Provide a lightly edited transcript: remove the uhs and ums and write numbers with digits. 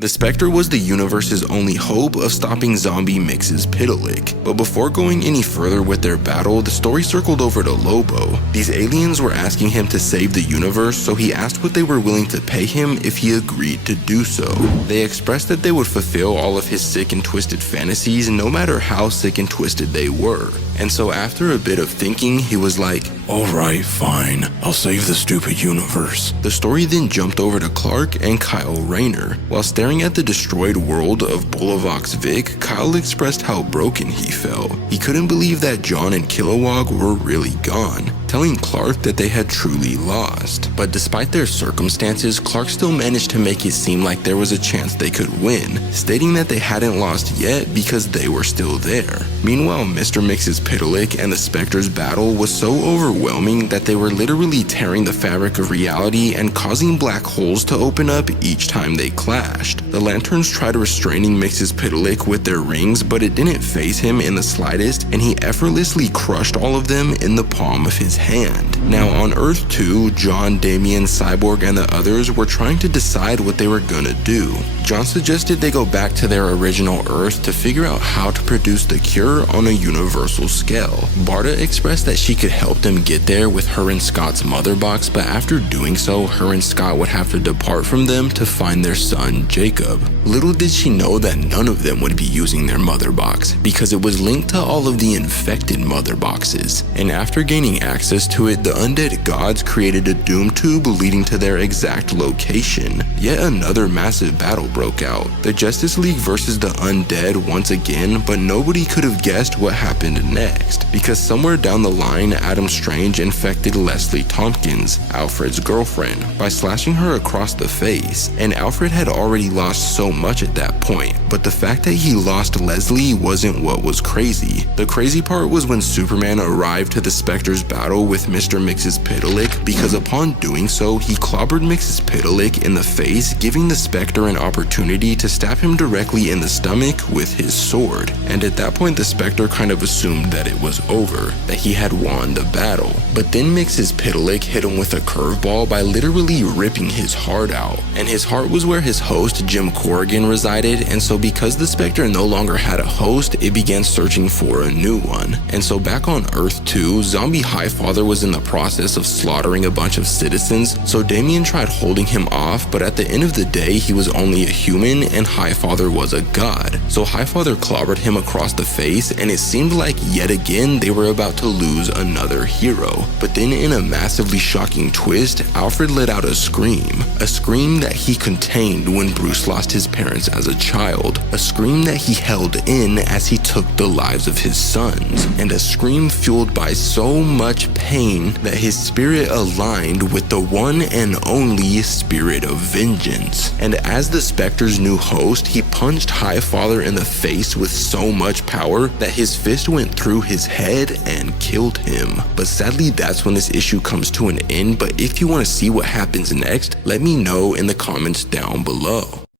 The Spectre was the universe's only hope of stopping zombie Mxyzptlk. But before going any further with their battle, the story circled over to Lobo. These aliens were asking him to save the universe, so he asked what they were willing to pay him if he agreed to do so. They expressed that they would fulfill all of his sick and twisted fantasies, no matter how sick and twisted they were. And so after a bit of thinking, he was like, "Alright, fine. I'll save the stupid universe." The story then jumped over to Clark and Kyle Rayner. While staring at the destroyed world of Bullavox Vic, Kyle expressed how broken he felt. He couldn't believe that John and Kilowog were really gone, telling Clark that they had truly lost. But despite their circumstances, Clark still managed to make it seem like there was a chance they could win, stating that they hadn't lost yet because they were still there. Meanwhile, Mr. Mxyzptlk and the Spectre's battle was so overwhelming that they were literally tearing the fabric of reality and causing black holes to open up each time they clashed. The Lanterns tried restraining Mxyzptlk with their rings, but it didn't faze him in the slightest, and he effortlessly crushed all of them in the palm of his hand. Now on Earth 2, John, Damien, Cyborg, and the others were trying to decide what they were gonna do. John suggested they go back to their original Earth to figure out how to produce the cure on a universal scale. Barda expressed that she could help them get there with her and Scott's mother box, but after doing so, her and Scott would have to depart from them to find their son, Jacob. Little did she know that none of them would be using their mother box, because it was linked to all of the infected mother boxes. And after gaining access to it, the undead gods created a doom tube leading to their exact location. Yet another massive battle broke out. The Justice League versus the undead once again, but nobody could have guessed what happened next, because somewhere down the line, Adam Strange infected Leslie Tompkins, Alfred's girlfriend, by slashing her across the face, and Alfred had already lost so much at that point. But the fact that he lost Leslie wasn't what was crazy. The crazy part was when Superman arrived to the Spectre's battle with Mr. Mxyzptlk, because upon doing so, he clobbered Mxyzptlk in the face, giving the Spectre an opportunity to stab him directly in the stomach with his sword. And at that point, the Spectre kind of assumed that it was over, that he had won the battle. But then Mxyzptlk hit him with a curveball by literally ripping his heart out. And his heart was where his host, Jim Corrigan, resided, and so because the Spectre no longer had a host, it began searching for a new one. And so back on Earth 2, Zombie Highfather was in the process of slaughtering a bunch of citizens, so Damien tried holding him off, but at the end of the day, he was only a human and Highfather was a god. So Highfather clobbered him across the face, and it seemed like yet again they were about to lose another hero. But then in a massively shocking twist, Alfred let out a scream that he contained when Bruce lost his parents as a child, a scream that he held in as he took the lives of his sons, and a scream fueled by so much pain that his spirit aligned with the one and only spirit of vengeance. And as the Spectre's new host, he punched Highfather in the face with so much power that his fist went through his head and killed him. But sadly, that's when this issue comes to an end, but if you want to see what happens next, let me know in the comments down below.